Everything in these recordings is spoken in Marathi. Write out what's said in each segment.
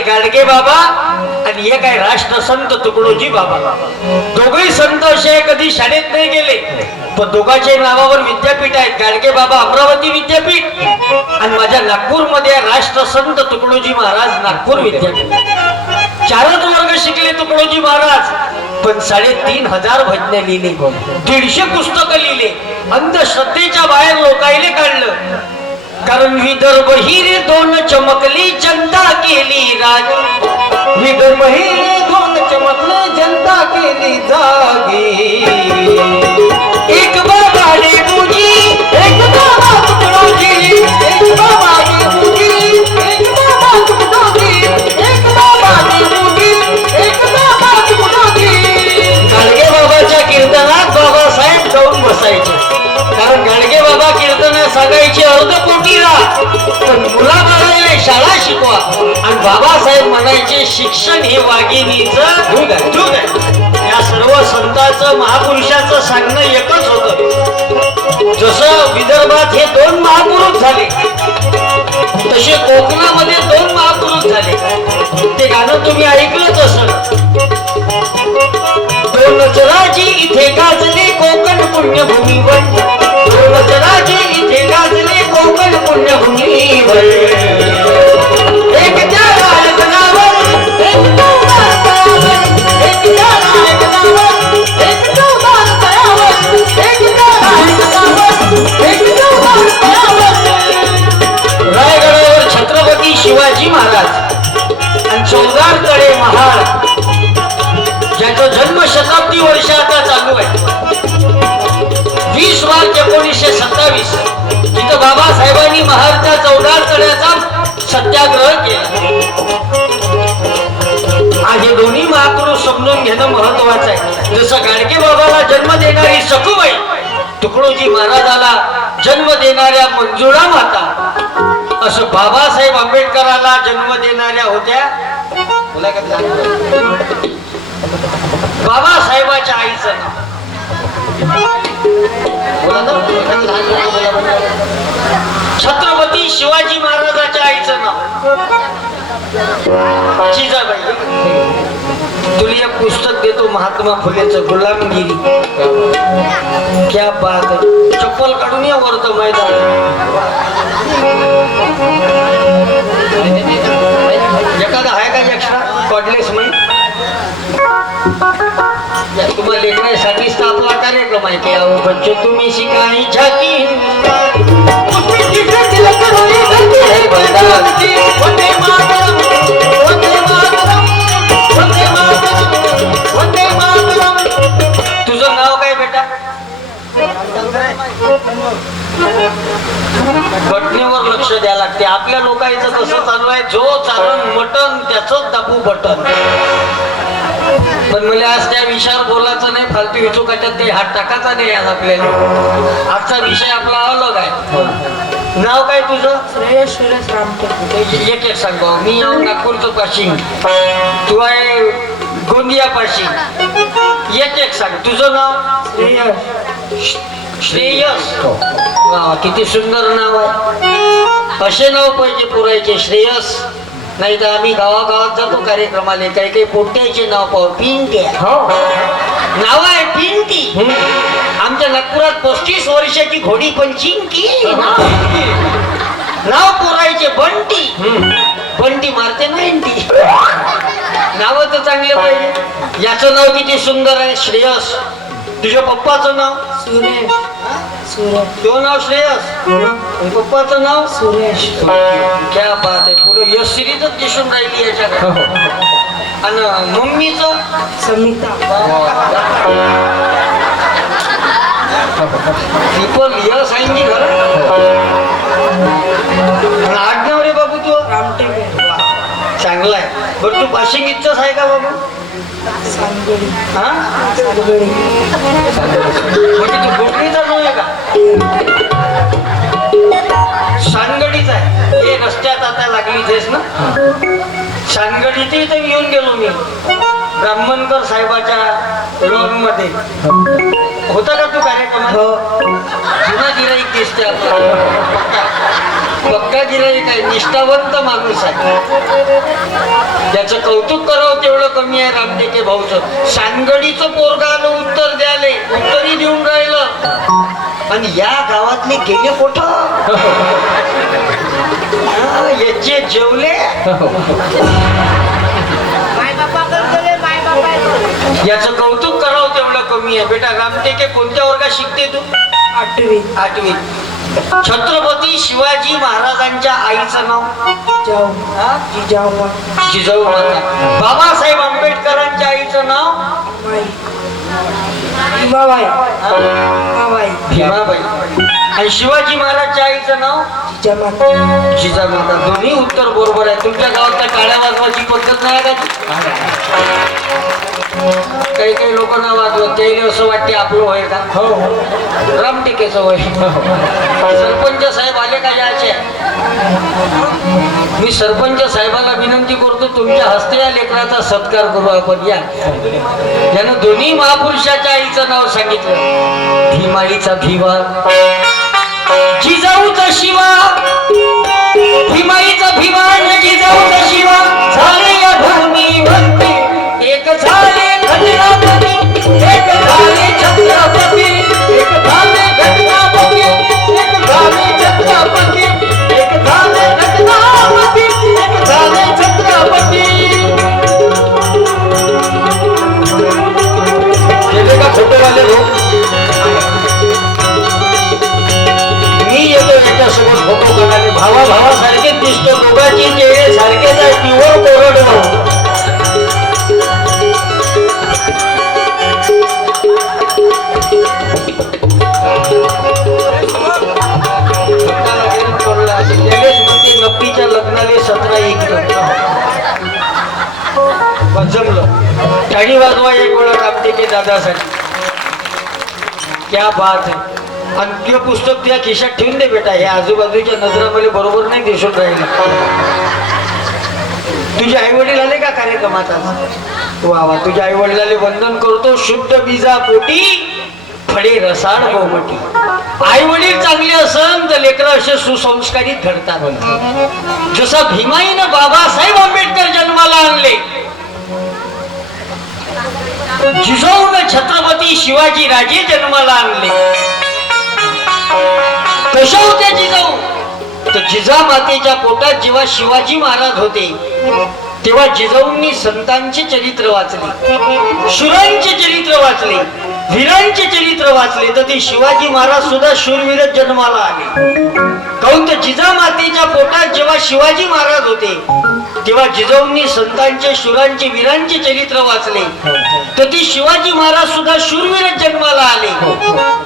आहे गाडगे बाबा आणि एक आहे राष्ट्रसंत तुकडोजी बाबा. दोघही संत असे कधी शाळेत नाही गेले, पण दोघांच्या नावावर विद्यापीठ आहेत. गाडगे बाबा अमरावती विद्यापीठ आणि माझ्या नागपूरमध्ये राष्ट्रसंत तुकडोजी महाराज नागपूर विद्यापीठ. 4च वर्ग शिकले तुकडोजी महाराज, पण 3,500 भजने लिहिले, 150 पुस्तकं लिहिले. अंधश्रद्धेच्या बाहेर लोकायले काढलं. कारण विदर्भ हिरे 2 चमकली जनता केली राज. विदर्भ हिरे 2 चमकले जनता केली जागी. एक बाबा डेबूजी, एक बाबा तुकडोजी, एक बाबा डेबूजी, एक बाबा तुकडोजी, एक बाबा डेबूजी, एक बाबा तुकडोजी. गाडगे बाबाच्या कीर्तनात बाबासाहेब जाऊन बसायचे. कारण गाडगे बाबा कीर्तन सांगायचे अर्ध कोटीला, पण मुलाबाळाला शाळा शिकवा. आणि बाबासाहेब म्हणायचे शिक्षण हे वाघिणीचं दूध आहे, दूध आहे. या सर्व संतांचं महापुरुषाचं सांगणं एकच होतं. जसं विदर्भात हे 2 महापुरुष झाले, तसे कोकणामध्ये 2 महापुरुष झाले. ते गाणं तुम्ही ऐकलंच असेल. 2 चराजी इथे गाजले कोकण पुण्यभूमीवर, 2 चराजी इथे गाजले कोकण पुण्यभूमीवर. एक त्याला ऐकणावर, एक चौदार तयावर, एक त्याला ऐकणावर, एक चौदार तयावर, एक त्याला ऐकणावर, एक चौदार तयावर. रायगडावर छत्रपती शिवाजी महाराज आणि 14 कडे महाराज, ज्याचा जन्म शताब्दी वर्ष आता चालू आहे. 20 मार्च 1927 तिथं बाबासाहेबांनी महारच्या 14 कड्याचा सत्याग्रह केला. आज हे दोन्ही महापुरुष समजून घेणं महत्वाचं आहे. जसं गाडगे बाबाला जन्म देणारी सखूबाई, तुकडोजी महाराजाला जन्म देणाऱ्या मंजुळा माता, असं बाबासाहेब आंबेडकराला जन्म देणाऱ्या होत्या बाबासाहेबाच्या आईचं नाव. छत्रपती शिवाजी महाराजाच्या आईचं नाव जिजाबाई. तुला एक पुस्तक देतो महात्मा फुलेचं गुलामगिरी. क्या बात आहे. चप्पल काढून या वरतं मैदान. एखादा आहे का एक्स्ट्रा कॉर्डलेस म्हणे? तुम्हाला लेखण्यासाठीच तर आपला कार्यक्रम आहे की बच्चो तुम्ही शिकाई झाकी तुझं नाव काय बेटा? बटणीवर लक्ष द्यायला लागते. आपल्या लोकांचं कसं चालू आहे, जो चालून मटन त्याच दाबू बटन. पण मला आज त्या विषयावर बोलायचं नाही, फालतू विचुकाच्यात ते हात टाकायचा नाही. आज आपल्याला आजचा विषय आपला अलग आहे. नाव काय तुझं? श्रेयस सुरेश रामटेके. एक सांग भाऊ. मी नागपूरचं पाशिंग, तू आहे गोंदिया पाशिंग. एक सांग तुझं नाव? श्रेयस. श्रेयस, वा किती सुंदर नाव आहे. असे नाव पाहिजे पुरायचे, श्रेयस. नाही तर आम्ही गावागावात जातो कार्यक्रमाला, काही काही पोट्याचे नाव पाहू. पिंट्या नाव आहे पिंटी. आमच्या नागपुरात 35 वर्षाची घोडी पण चिंकी. नाव पोरायचे बंटी. बंटी मारते 90. नाव तर चांगले पाहिजे. याचं नाव किती सुंदर आहे, श्रेयस. तुझ्या पप्पाचं नाव? सुरेश. तो नाव श्रेयस, पप्पाचं नाव सुरेश. क्या बात आहे. पुढे यश सिरीजच दिसून राहिली याच्याकडे. आणि मम्मीचं? समिता. पीपल यश आहे की घर. आडनाव रे बाबू तू? रामटेके. चांगला आहे. बरं तू पाशिंग इथंच आहे का बाबू? सांगडी. हा सांगडी. म्हणजे तू कोकणीचा नाव आहे का? सांगडीच आहे. हे रस्त्यात आता लागली तेच ना. सांगडीत इथे येऊन गेलो मी ब्राह्मणकर साहेबाच्या लॉन मध्ये. होता का तू कार्यक्रमात? जुना गिराईक दिसते आपला. पक्का गिराईक आहे, निष्ठावंत माणूस आहे. त्याचं कौतुक करावं तेवढं कमी आहे रामटेके भाऊचं. सांगडीचं पोरगा आलं उत्तर द्याले, उत्तरही देऊन राहिलं. आणि या गावातले गेले कुठं? याचे जेवले याचं कौतुक करावं तेवढं कमी आहे. बेटा रामटेके कोणत्या वर्गात शिकते तू? 8वी. छत्रपती शिवाजी महाराजांच्या आईचं नाव जिजाऊ माता. बाबासाहेब आंबेडकरांच्या आईचं नाव भीमाबाई. आणि शिवाजी महाराजच्या आईचं नाव जिजामाता. दोन्ही उत्तर बरोबर आहे. तुमच्या गावात टाळ्या वाजवायची पद्धत नाही का? काही काही लोकांना वाजवत त्याला असं वाटते आपलं होय का? हो, रामटेकेचं होय. सरपंच साहेब आले का याचे? मी सरपंच साहेबांना विनंती करतो तुमच्या हस्ते या लेकराचा सत्कार करू आपण. या ज्यानं दोन्ही महापुरुषाच्या आईचं नाव सांगितलं. भीमाईचा भीमा, जिजाऊचा शिवा. भीमाईचा भीमा, जिजाऊचा शिवा. झाले या भूमीवरती एक झाले घटनापती, एक झाले छत्रपती, एक झाले घटनापती, एक झाले छत्रपती, एक झाले घटनापती, एक झाले छत्रपती. गेले का फोटोवाले हो? मी येतो याच्यासोबत फोटो काढायला. भावासारखेच दिसतो. दोघांची चेहरे सारखेच आहे. पिवळ कोरड भाऊ. नक्कीच्या लग्नाले 17-1 जमलं. टाळी वाजवा एक वेळा रामटेके दादासाठी. क्या बात आहे. अंकीय पुस्तक त्या खिशात ठेवून दे बेटा. हे आजूबाजूच्या नजरा मला बरोबर नाही दिसून राहिले. तुझे आई वडील आले का कार्यक्रमात? वा वा. तुझ्या आई वडिलाले वंदन करतो. शुद्ध बीजा पोटी फळे रसाळ बहुमटी. आई वडील चांगले असन तर लेकरं असे सुसंस्कारित घडतात. जसं भीमाईनं बाबासाहेब आंबेडकर जन्माला आणले, जिजाऊनं छत्रपती शिवाजी राजे जन्माला आणले. कशा होत्या जिजाऊ? तर जिजामातेच्या पोटात जेव्हा शिवाजी महाराज होते तेव्हा जिजाऊंनी संतांचे चरित्र वाचले, शूरांचे चरित्र वाचले, वीरांचे चरित्र वाचले. तर ते शिवाजी महाराज सुद्धा शूरवीरच जन्माला आले. काऊन तर जिजामातेच्या पोटात जेव्हा शिवाजी महाराज होते तेव्हा जिजाऊंनी संतांचे, शूरांचे, वीरांचे चरित्र वाचले. तर ते शिवाजी महाराज सुद्धा शूरवीरच जन्माला आले.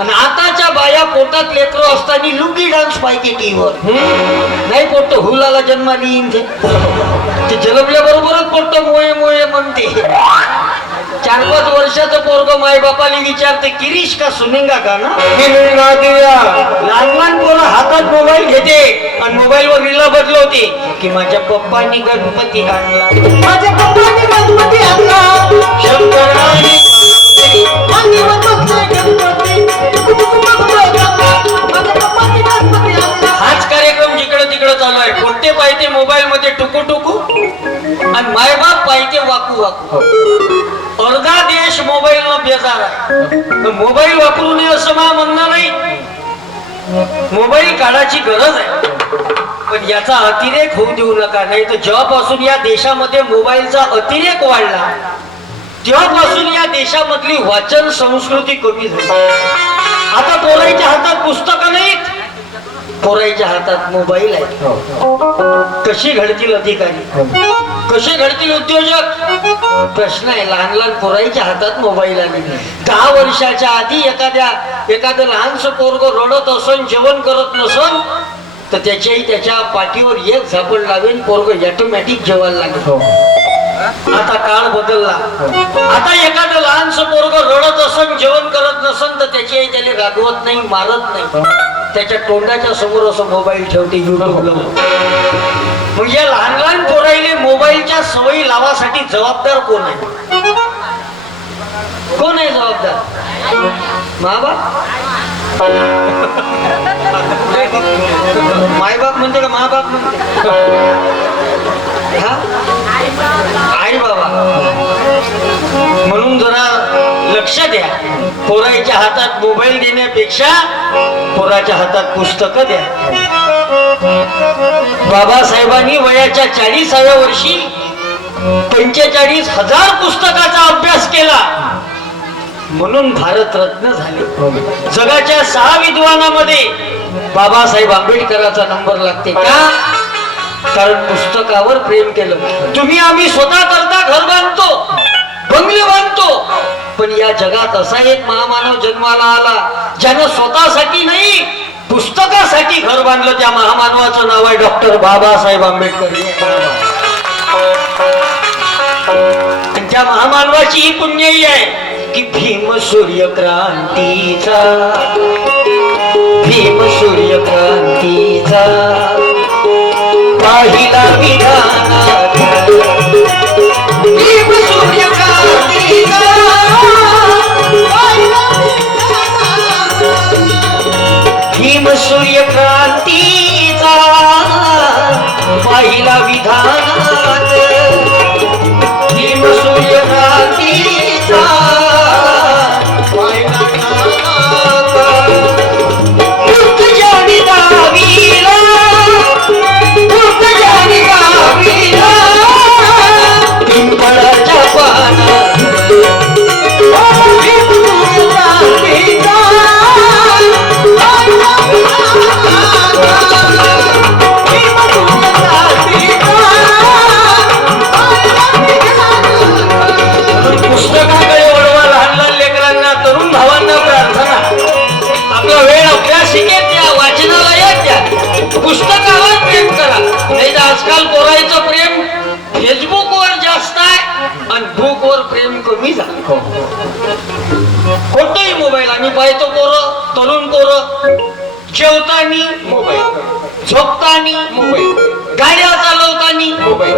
आणि आताच्या बाया पोटात लेकरो असताना लुंगी डान्स पाहिजे टीव्हीवर. नाही पोट हुलाला जन्माला येईन ते जन्मल्याबरोबरच पोट मोये मोये म्हणते. 4-5 वर्षाचं पोरग माय बापाला विचारते किरीश का सुनेंगा गाना? लहान लहान पोरं हातात मोबाईल घेते आणि मोबाईल वर रीला बदलवते की माझ्या पप्पांनी गणपती आणला, माझ्या पप्पांनी गणपती आणला, शंकराने हाच कार्यक्रम जिकडे तिकडे चालू आहे. कोणते पाहिजे मोबाईल मध्ये टुकू टुकू आणि मायबाप पाहिजे वाकू वाकू. अर्धा देश मोबाईल न बेजार आहे. मोबाईल वापरू नये असं मला म्हणणं नाही. मोबाईल काढायची गरज आहे पण याचा अतिरेक होऊ देऊ नका. नाही तर जेव्हापासून या देशामध्ये मोबाईलचा अतिरेक वाढला तेव्हापासून या देशामधली वाचन संस्कृती कमी झाली. आता पोराईच्या हातात पुस्तकं नाहीत, पोराईच्या हातात मोबाईल आहे. कशी घडतील अधिकारी, कसे घडतील उद्योजक? प्रश्न आहे. लहान लहान पोराईच्या हातात मोबाईल आले. 10 वर्षाच्या आधी एखादं लहानसं पोरग रडत असन, जेवण करत नसन तर त्याच्या पाठीवर एक झापड लावेन, पोरग ऑटोमॅटिक जेवायला लागेल. आता काळ बदलला. आता एखादं लहानसं पोरग रडत असन, जेवण करत नसन तर त्याला रागवत नाही, मारत नाही. त्याच्या तोंडाच्या समोर असं मोबाईल ठेवते युट्यूबला. मग या लहान लहान पोराईले मोबाईलच्या सवयी लावासाठी जबाबदार कोण आहे? कोण आहे जबाबदार? मायबाप? मायबाप म्हणते का महाबाप म्हणते? पोराच्या हातात मोबाईल देण्यापेक्षा पोराच्या हातात पुस्तकं द्या. बाबासाहेबांनी वयाच्या 40व्या वर्षी 45,000 पुस्तकाचा अभ्यास केला म्हणून भारतरत्न झाले. जगाच्या 6 विद्वानामध्ये बाबासाहेब आंबेडकरांचा नंबर लागते का? कारण पुस्तकावर प्रेम केलं. तुम्ही आम्ही स्वतः करता घर बांधतो, बंगले बांधतो, पण या जगात असा एक महामानव जन्माला आला ज्यानं स्वतःसाठी नाही पुस्तकासाठी घर बांधलं. त्या महामानवाचं नाव आहे डॉक्टर बाबासाहेब आंबेडकर. त्या महामानवाची ही पुण्याई आहे की भीम सूर्य क्रांतीचा पहिला विधान भीम सूर्य क्रांतीचा भीम सूर्य क्रांतीचा पहिला विधान भीम सूर्य क्रांतीचा पहिला पिंपळाच्या पानात पुस्तकाकडे वळवा. लहान लहान लेकरांना, तरुण भावांना प्रार्थना, आपला वेळ अभ्यासिकेत द्या, वाचनालयात द्या, पुस्तकावर प्रेम करा. नाही तर आजकाल पोरायचं प्रेम फेसबुकवर जास्त आहे आणि बुकवर प्रेम कमी झालं. कोणताही मोबाईल आम्ही पाहतो, पोरं, तरुण पोरं जेवतानी मोबाईल, झोपतानी मोबाईल, गाड्या चालवतानी मोबाईल.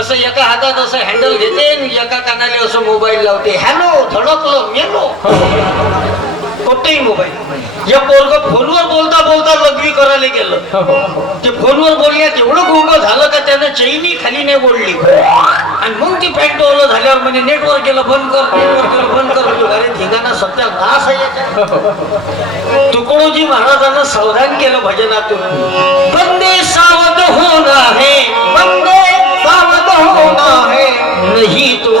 असं एका हातात असं हँडल घेते आणि एका कानाले असं मोबाईल लावते. हॅलो, धडकलो, मेलो. कोणताही मोबाईल. या पोरग फोनवर बोलता बोलता लघवी करायला गेलं. ते फोनवर बोलण्यात एवढं गुंग झालं का त्यानं चैनी खाली नाही ओढली आणि मग ती पॅन्ट ओलं झाल्यावर म्हणजे नेटवर्क केलं बंद कर, नेटवर्क केलं बंद कर. अरे धिंगाणा सध्या नाश आहे. तुकडोजी महाराजांना सावधान केलं भजनातून. बंदे सावध होना है, बंदे सावध होना है, नहीं तो